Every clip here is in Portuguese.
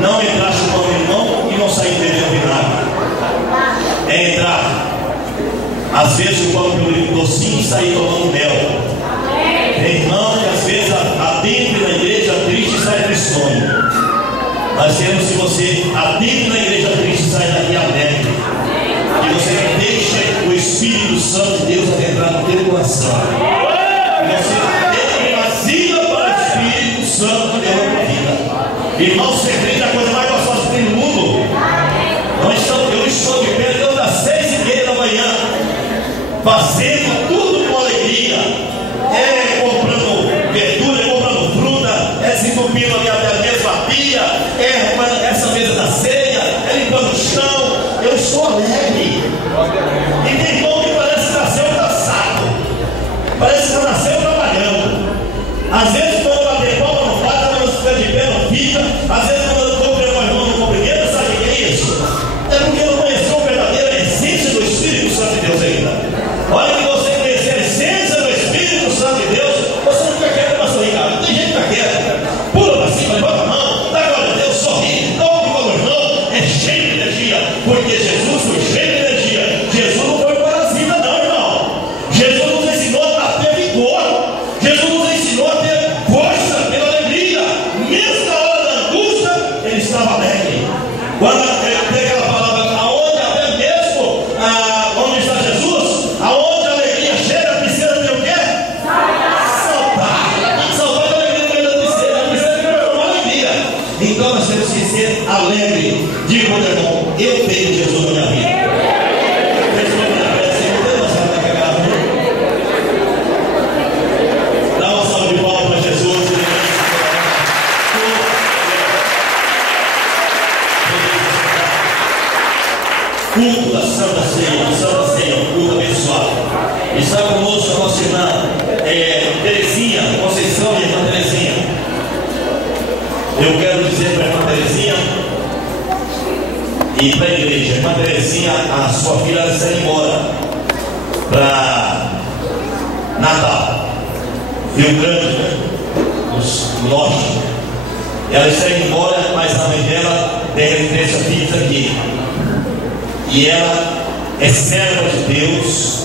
Não entrar chupando limão e não sair bebendo vinagre. É entrar, às vezes, chupando pelo docinho e sair tomando mel. Tem irmão que às vezes adentra na igreja triste e sai tristonho. Nós queremos que você adentre na igreja triste e sai daqui alegre. Que você deixe o Espírito Santo de Deus adentrar no teu coração. Que você tenha vazia para o Espírito Santo de Deus na tua vida. Irmão, ser crente é a coisa mais gostosa que tem no mundo. Eu estou de pé todas as 6h30 da manhã, fazendo tudo com alegria. Comprando verdura, comprando fruta, desentupindo ali até a mesma pia, essa mesa da ceia, limpando o chão. Eu estou alegre. E tem irmão que parece que nasceu cansado, parece que nasceu trabalhando. Às vezes quando bater palma não faz, quando fica de pé não fica. Às vezes quando eu compro meu irmão não compreende. Sabe o que é isso? É porque não conheceu a verdadeira essência do Espírito Santo de Deus ainda. Olha, que você conhecer a essência do Espírito Santo de Deus, você não fica quieto para sorrir, cara. Não tem gente que fica quieto. Pula para cima, levanta a mão, dá glória a Deus, sorri, dá um valor, não. É cheio de energia, porque Jesus foi cheio de energia. Jesus não foi parasita, não, irmão. Jesus nos ensinou a ter vigor. Jesus nos ensinou a ter força pela alegria. Mesmo na hora da angústia, ele estava alegre. Quando tem aquela palavra, aonde até mesmo, onde está Jesus, aonde a alegria chega, precisa ter o quê? Saltar. Saltar a alegria no meio da tristeza. A tristeza é uma alegria. Então nós temos que ser alegre. Diga para o irmão, eu tenho Jesus na minha vida. Dá uma salva de palmas para Jesus. Culto da Santa Ceia, culto abençoado. Está conosco a nossa irmã Terezinha, Conceição e a irmã Terezinha. Eu quero dizer para a irmã Terezinha e para a igreja: irmã Terezinha, a sua filha está indo embora para Natal, Rio Grande do Norte. Ela está indo embora, mas a mãe dela tem 3 filhos aqui. E ela é serva de Deus,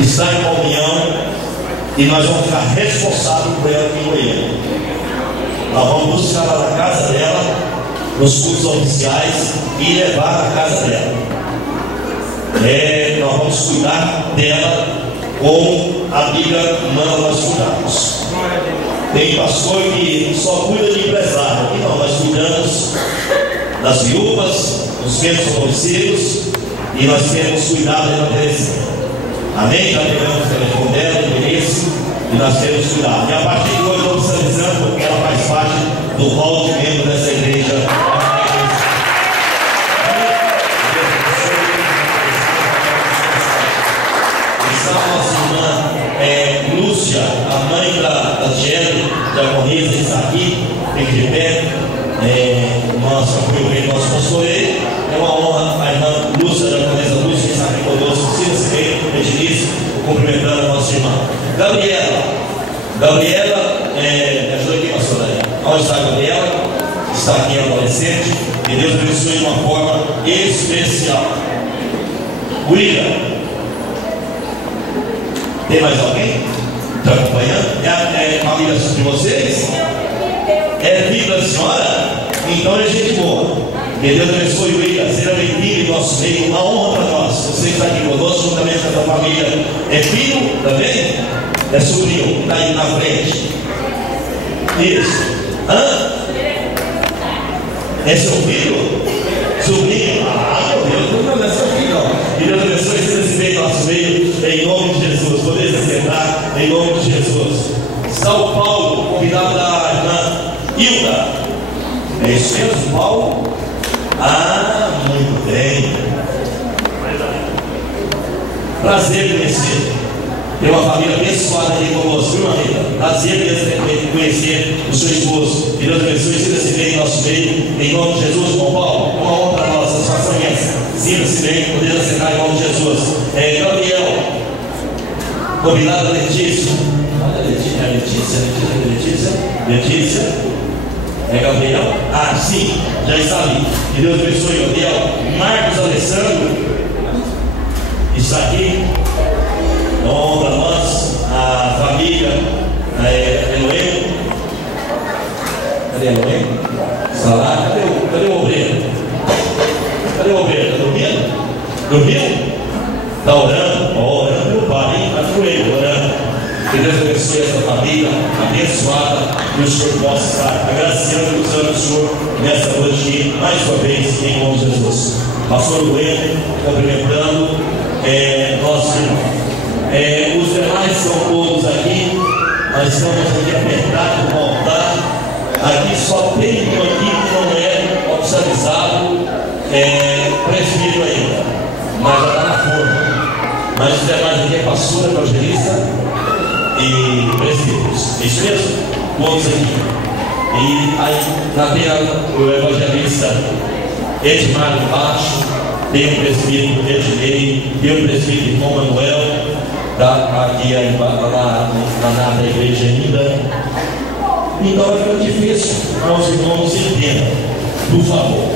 está em comunhão, e nós vamos ficar responsáveis por ela aqui em Goiânia. Nós vamos buscar ela na casa dela, nos cultos oficiais, e levar à casa dela. Nós vamos cuidar dela como a Bíblia manda nós cuidarmos. Tem pastor que só cuida de empresário. Aqui não, nós cuidamos das viúvas, dos menos favorecidos, e nós temos cuidado da Terezinha. Amém? Já pegamos o telefone dela, o endereço, e nós temos cuidado. E a partir de hoje estamos avisando, porque ela faz parte do rol de membro dessa igreja. Está a nossa irmã Lúcia, a mãe da Gelo, da Correza, está aqui, fique de pé. Nosso apoio, nosso pastoreio. É uma honra a irmã Lúcia da Correza Lúcia estar aqui conosco. Siga-se bem, Edilício, cumprimentando a nossa irmã Gabriela. Me ajuda aqui, pastor Daniel. Onde está a Gabriela? Está aqui adolescente. Que Deus abençoe de uma forma especial. William, tem mais alguém? Está acompanhando? É a família de vocês? É filho da senhora? Então é gente boa. Que Deus abençoe o William. Seja bem-vindo em nosso meio. Uma honra para nós. Você está aqui conosco, juntamente com a família. É filho também? É sobrinho. Está aí na frente. Isso. Hã? É seu filho? Sobrinho? Ah, meu Deus, não é seu filho, não. Que Deus abençoe esse bem nosso meio. Em nome de Jesus. Poder se sentar em nome de Jesus. São Paulo, convidado da irmã Hilda. É isso mesmo, Paulo? Ah, muito bem. Prazer conhecer. Tem uma família abençoada aqui conosco, viu, Rita? Prazer mesmo conhecer o seu esposo. Que Deus abençoe, sinta-se bem em nosso meio. Em nome de Jesus, São Paulo. Uma honra para nós, satisfação imensa. Sinta-se bem, poder aceitar em nome de Jesus. Gabriel, convidado Letícia. Olha, Letícia. É Gabriel? Ah, sim, já está ali. Que Deus abençoe, Gabriel. Marcos Alessandro está aqui. Honra a nós, a família Eloém. Cadê Eloém? Está lá. Cadê o obreiro? Cadê o obreiro? Está dormindo? Dormiu? Está orando? Orando pelo Pai, hein? Está com ele, orando. Que Deus abençoe essa família abençoada e o Senhor possa estar agraciando e usando o Senhor nessa noite mais uma vez em nome de Jesus. Pastor Bueno, cumprimentando nosso irmão. Os demais são todos aqui, nós estamos aqui apertados no altar. Aqui só tem um aqui que não é oficializado presbítero ainda, mas já está na forma. Mas os demais aqui é pastor, evangelista e presbíteros, isso mesmo? Todos aqui. E aí na tela o evangelista Edmar embaixo, tem o presbítero Ednei, tem o presbítero João Manuel, tá? Aqui lá na igreja ainda. Então vai ficar difícil, mas os irmãos entendam, por favor.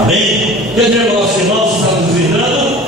Amém? Quer dizer, nossos irmãos estão nos visitando?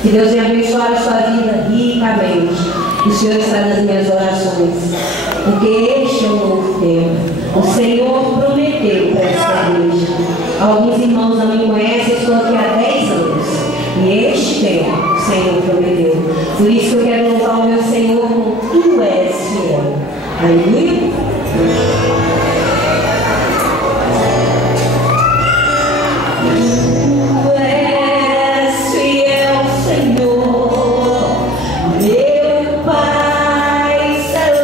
Que Deus venha abençoar a sua vida ricamente. O Senhor está nas minhas orações, porque este é um novo tempo. O Senhor prometeu para esta igreja. Alguns irmãos não me conhecem, eu estou aqui há 10 anos. E este tempo o Senhor prometeu. Por isso eu quero louvar o meu Senhor com tu és fiel. Aleluia. Meu Pai celeste.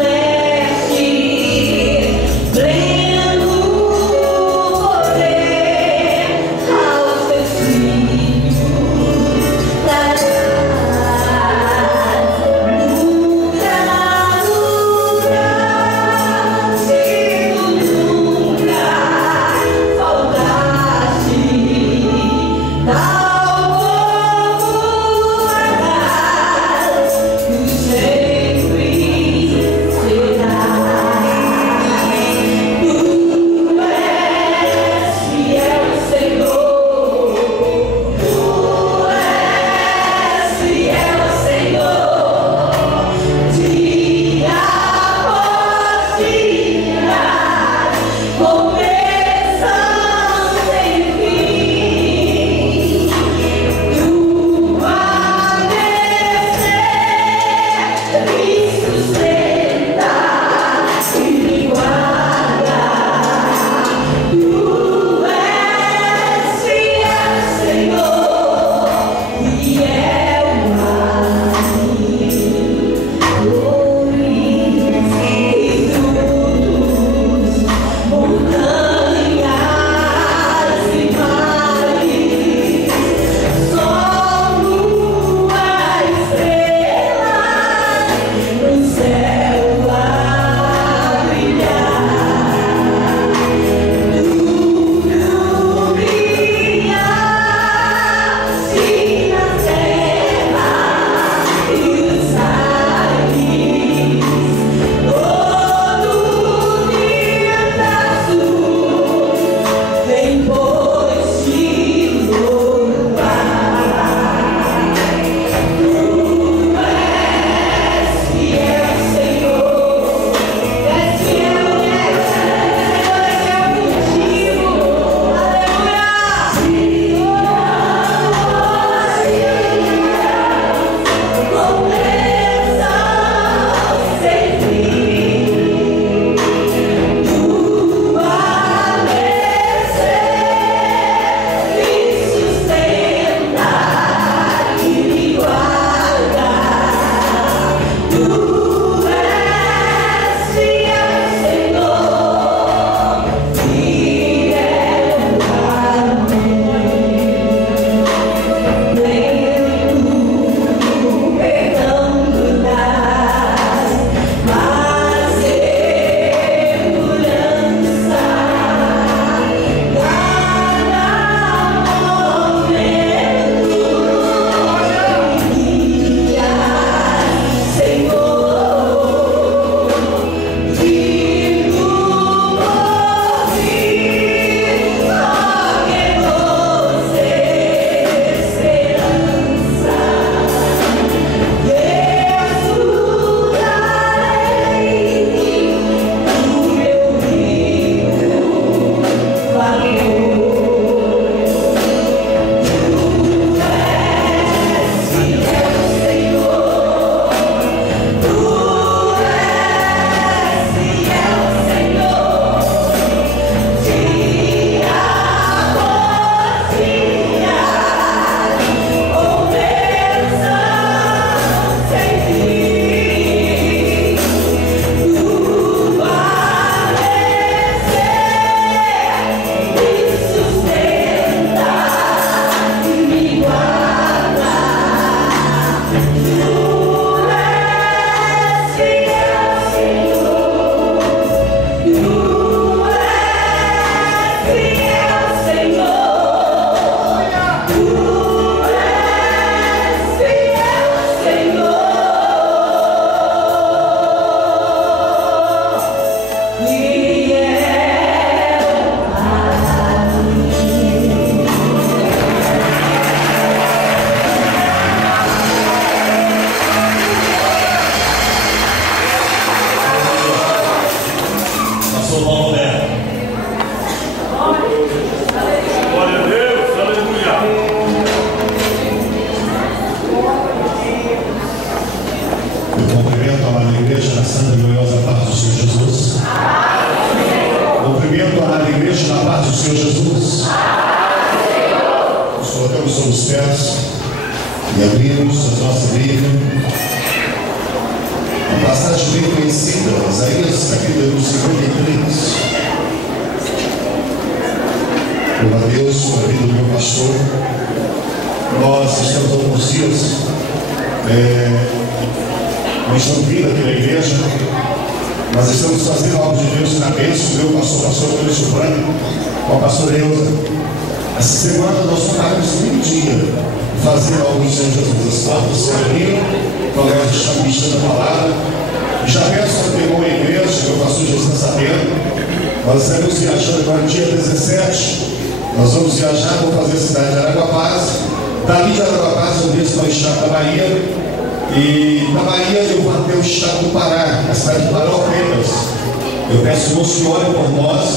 Eu peço que o Senhor ore por nós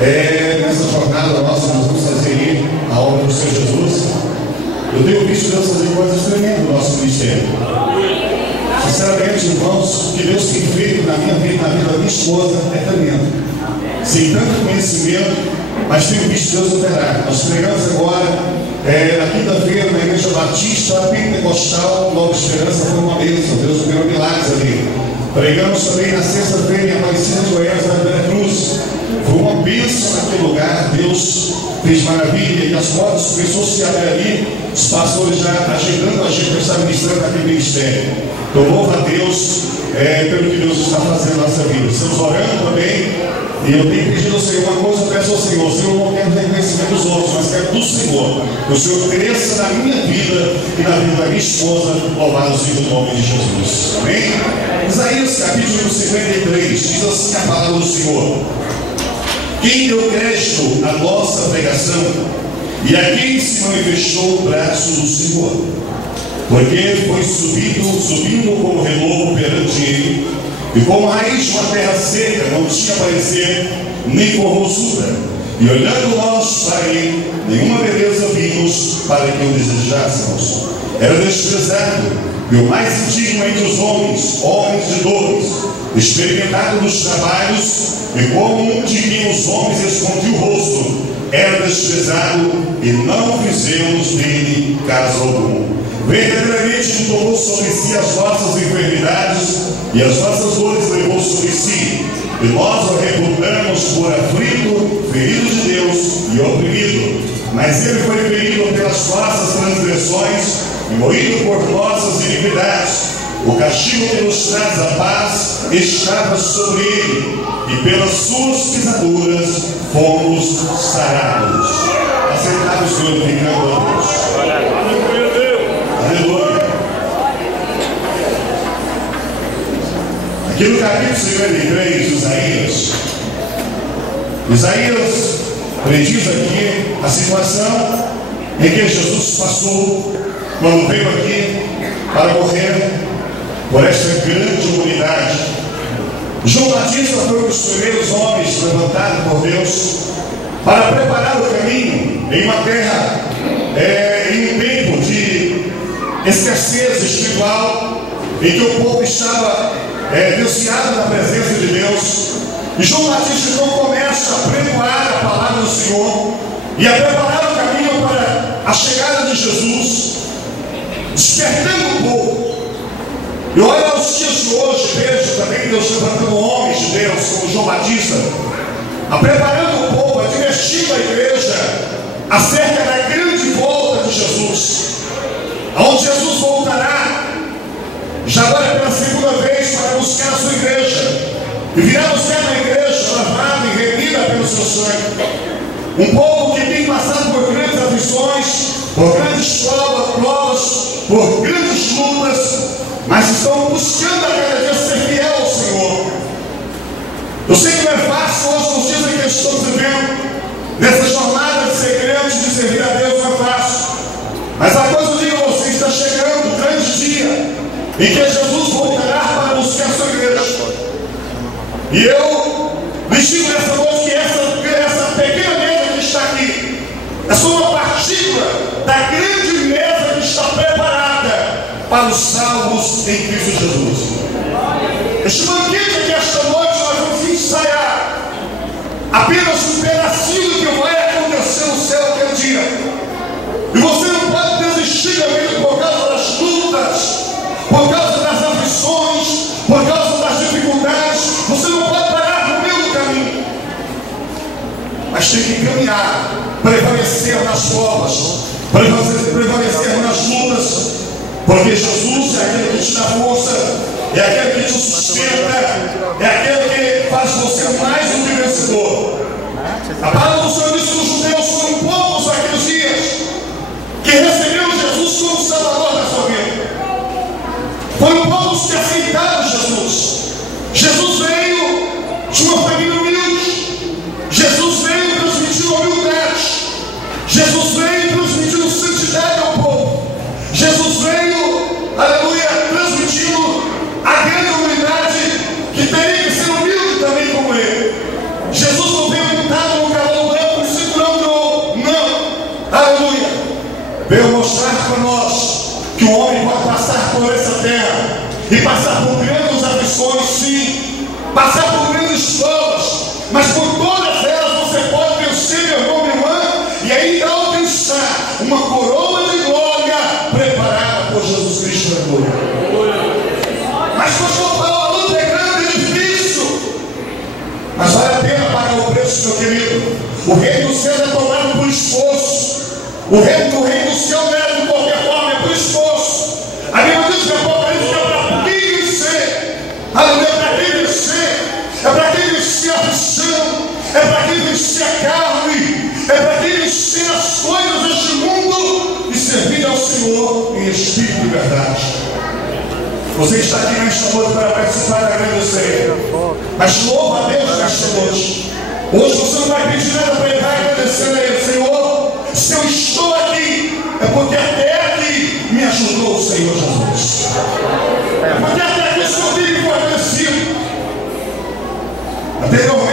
nessa jornada nossa, nós vamos fazer aí a obra do Senhor Jesus. Eu tenho visto Deus fazer coisas tremendas no nosso ministério. Sinceramente, irmãos, o que Deus tem feito na minha vida, na vida da minha esposa, é tremendo. Sem tanto conhecimento, mas tenho visto Deus operar. Nós pregamos agora, na quinta-feira, na Igreja Batista Pentecostal Nova Esperança, foi uma bênção. Deus deu milagres ali. Pregamos também na sexta-feira em Aparecida de Goiás, na Vera Cruz. Foi uma bênção naquele lugar. Deus fez maravilha e as portas começaram a se abrir ali. Os pastores já ajudando a gente a estar ministrando naquele ministério. Então, louvo a Deus pelo que Deus está fazendo na nossa vida. Estamos orando também. E eu tenho pedido ao Senhor uma coisa, eu peço ao Senhor: Senhor, eu não quero reconhecimento dos outros, mas quero do Senhor. Que o Senhor cresça na minha vida e na vida da minha esposa. Louvado seja o nome de Jesus. Amém? Isaías capítulo 53 diz assim a palavra do Senhor: quem deu crédito à nossa pregação e a quem se manifestou o braço do Senhor? Porque foi subindo como renovo perante ele, e como raiz de uma terra seca, não tinha parecer nem formosura. E olhando nós para ele, nenhuma beleza vimos para que o desejássemos. Era desprezado, e o mais indigno entre os homens de dores, experimentado nos trabalhos, e como um de quem os homens escondiam o rosto, era desprezado, e não fizemos dele caso algum. Verdadeiramente tomou sobre si as nossas enfermidades, e as nossas dores levou sobre si. E nós o reputamos por aflito, ferido de Deus e oprimido. Mas ele foi ferido pelas nossas transgressões e moído por nossas iniquidades. O castigo que nos traz a paz estava sobre ele, e pelas suas pisaduras fomos sarados. Aceitados glorificando a Deus. Aleluia. Aqui no capítulo 53 de Isaías prediz aqui a situação em que Jesus passou quando veio aqui para morrer por esta grande humanidade. João Batista foi um dos primeiros homens levantados por Deus para preparar o caminho em uma terra, em um tempo de escassez espiritual, em que o povo estava desviado da presença de Deus. E João Batista então começa a preparar a palavra do Senhor e a preparar o caminho para a chegada de Jesus, despertando o povo. E olha aos dias de hoje, vejo também Deus levantando homens de Deus como João Batista, a preparando o povo, advertindo a igreja acerca da grande volta de Jesus, aonde Jesus voltará já agora pela segunda vez para buscar a sua igreja, e virá buscar na igreja lavada e remida pelo seu sangue. Um povo que tem passado por grandes aflições, por grandes provas, por grandes lutas, mas estão buscando a cada dia ser fiel ao Senhor. Eu sei que não é fácil hoje, nos dias em que estamos vivendo, nessa jornada de ser crente, de servir a Deus, não é fácil. Mas a coisa, eu digo a você, está chegando o grande dia em que Jesus voltará para buscar a sua igreja. E eu lhes digo nessa noite que essa pequena mesa que está aqui é só uma partícula da grande mesa que está preparada para os salvos em Cristo Jesus. Este banquete aqui esta noite nós vamos ensaiar apenas um pedacinho do que vai acontecer no céu aquele dia. E você não pode desistir da vida por causa das lutas, por causa das aflições, por causa das dificuldades. Você não pode parar no meio do caminho, mas tem que caminhar, prevalecer nas provas, prevalecer nas lutas, porque Jesus é aquele que te dá força, é aquele que te sustenta, é aquele que faz você mais um que vencedor. A palavra do Senhor diz que os judeus foram poucos naqueles dias que receberam Jesus como Salvador da sua vida. Foram poucos que aceitaram Jesus. Jesus veio de uma família humilde. Jesus veio transmitindo humildade. Jesus veio transmitindo santidade ao povo. Jesus veio, aleluia, transmitindo a grande humildade que teria que ser humilde também como ele. Jesus não veio montado no Deus, meu querido. O reino dos céus é tomado por esforço. O reino do céu não é de qualquer forma, é por esforço. A Bíblia diz que a Apocalipse é para quem vencer. Aleluia, é para quem vencer. É para quem vencer a aflição. É para quem vencer a carne. É para quem vencer as coisas deste mundo e servir ao Senhor em espírito e verdade. Você está aqui nesta noite para participar da grande ceia. Mas louva a Deus nesta noite. Hoje você não vai pedir nada para ele, vai agradecendo a ele. Senhor, se eu estou aqui, é porque até aqui me ajudou o Senhor Jesus. É porque até aqui o Senhor tem me fortalecido. Até eu